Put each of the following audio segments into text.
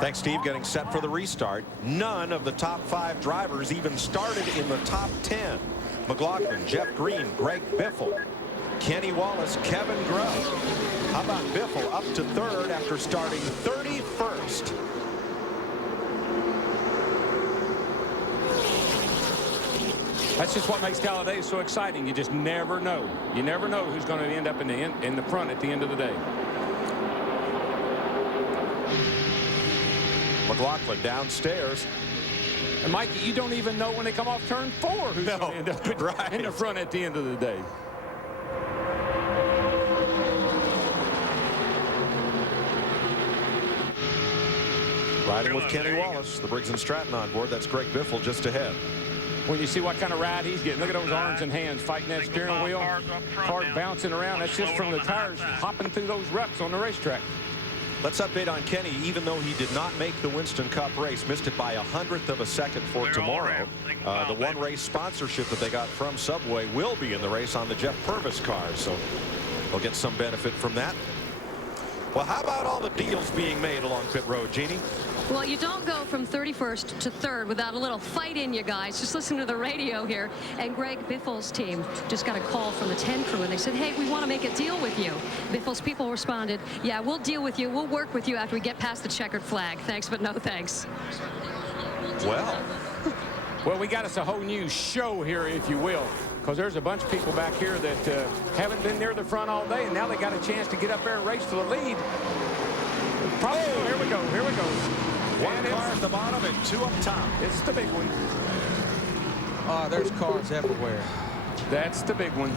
Thanks, Steve. Getting set for the restart. None of the top 5 drivers even started in the top 10. McLaughlin, Jeff Green, Greg Biffle, Kenny Wallace, Kevin Grubb. How about Biffle up to 3rd after starting 31st? That's just what makes Talladega so exciting. You just never know. You never know who's going to end up in the front at the end of the day. McLaughlin downstairs. And Mikey, you don't even know when they come off turn 4 who's going to end up in the front at the end of the day. Riding with Kenny Wallace, the Briggs & Stratton on board. That's Greg Biffle just ahead. When you see what kind of ride he's getting, look at those arms and hands fighting that steering wheel. Car bouncing around. That's just from the tires hopping through those ruts on the racetrack. Let's update on Kenny. Even though he did not make the Winston Cup race, missed it by 100th of a second for tomorrow. The one race sponsorship that they got from Subway will be in the race on the Jeff Purvis car, so they'll get some benefit from that. Well, how about all the deals being made along pit road, Jeannie? Well, you don't go from 31st to 3rd without a little fight in you guys. Just listen to the radio here. And Greg Biffle's team just got a call from the 10 crew, and they said, hey, we want to make a deal with you. Biffle's people responded, yeah, we'll deal with you. We'll work with you after we get past the checkered flag. Thanks, but no thanks. Well, we got us a whole new show here, if you will, because there's a bunch of people back here that haven't been near the front all day, and now they got a chance to get up there and race to the lead. Probably, here we go, here we go. One car at the bottom and 2 up top. It's the big one. Oh, there's cars everywhere. That's the big one.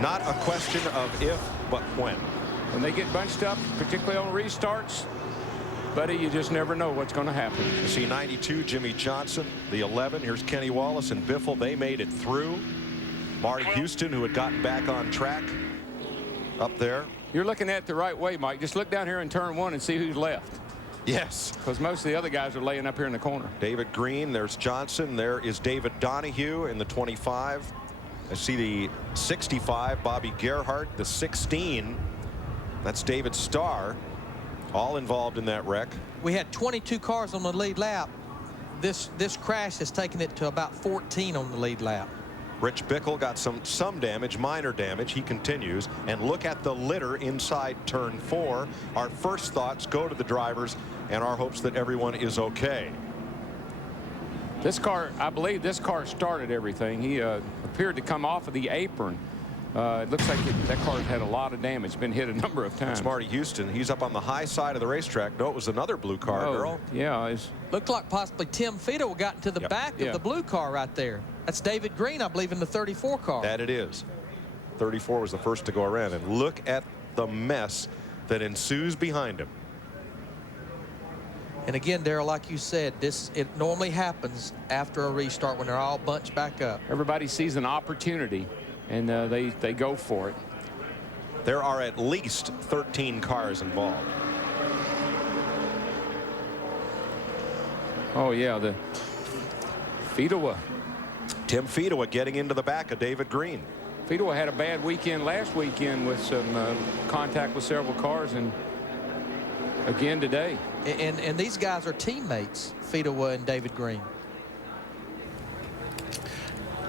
Not a question of if, but when. When they get bunched up, particularly on restarts, buddy, you just never know what's going to happen. You see 92, Jimmy Johnson, the 11. Here's Kenny Wallace and Biffle. They made it through. Marty Houston, who had gotten back on track up there. You're looking at it the right way, Mike. Just look down here in turn 1 and see who's left. Yes. Because most of the other guys are laying up here in the corner. David Green, there's Johnson. There is David Donahue in the 25. I see the 65, Bobby Gerhardt, the 16. That's David Starr, all involved in that wreck. We had 22 cars on the lead lap. This crash has taken it to about 14 on the lead lap. Rich Bickle got some damage, minor damage. He continues. And look at the litter inside turn 4. Our first thoughts go to the drivers and our hopes that everyone is okay. This car, I believe this car started everything. He appeared to come off of the apron. It looks like that car's had a lot of damage, been hit a number of times. It's Marty Houston. He's up on the high side of the racetrack. No, it was another blue car, girl. Yeah. Looked like possibly Tim Fido got into the back of the blue car right there. That's David Green, I believe, in the 34 car. That it is. 34 was the first to go around. And look at the mess that ensues behind him. And again, Darrell, like you said, it normally happens after a restart when they're all bunched back up. Everybody sees an opportunity, and they go for it. There are at least 13 cars involved. Oh, yeah, the Fidoa. Tim Fidoa getting into the back of David Green. Fidoa had a bad weekend last weekend with some contact with several cars, and again today. And these guys are teammates, Fidoa and David Green.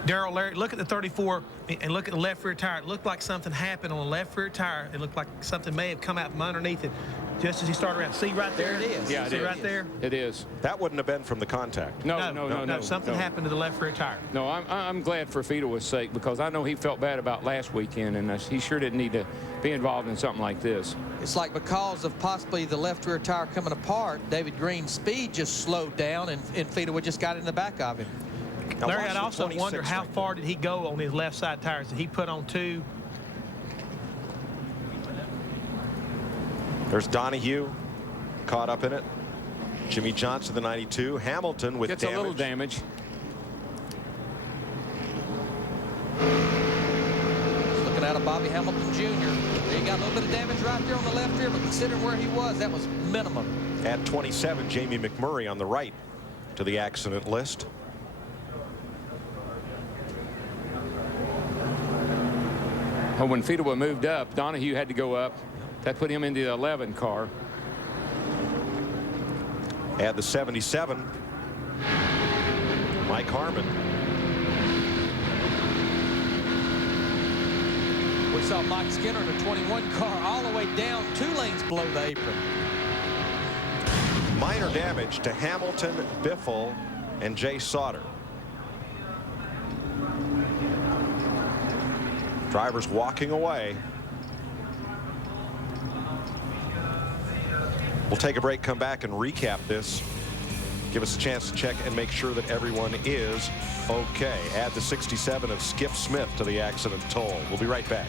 Darrell, Larry, look at the 34 and look at the left rear tire. It looked like something happened on the left rear tire. It looked like something may have come out from underneath it just as he started around. See right there? There it is. Yeah, See right there? It is. That wouldn't have been from the contact. No. Something happened to the left rear tire. No, I'm glad for Fidoa's sake, because I know he felt bad about last weekend, and he sure didn't need to be involved in something like this. It's like because of possibly the left rear tire coming apart, David Green's speed just slowed down, and Fidoa just got in the back of him. Now, Larry, I'd also wonder how far did he go on his left side tires? Did he put on 2? There's Donahue caught up in it. Jimmy Johnson, the 92. Hamilton with Gets damage. a little damage. Looking at a Bobby Hamilton Jr. He got a little bit of damage right there on the left rear, but considering where he was, that was minimum. At 27, Jamie McMurray on the right to the accident list. Oh, when Fidoa moved up, Donahue had to go up. That put him into the 11 car. Add the 77. Mike Harmon. We saw Mike Skinner in a 21 car all the way down 2 lanes below the apron. Minor damage to Hamilton, Biffle, and Jay Sauter. Drivers walking away. We'll take a break, come back, and recap this. Give us a chance to check and make sure that everyone is okay. Add the 67 of Skip Smith to the accident toll. We'll be right back.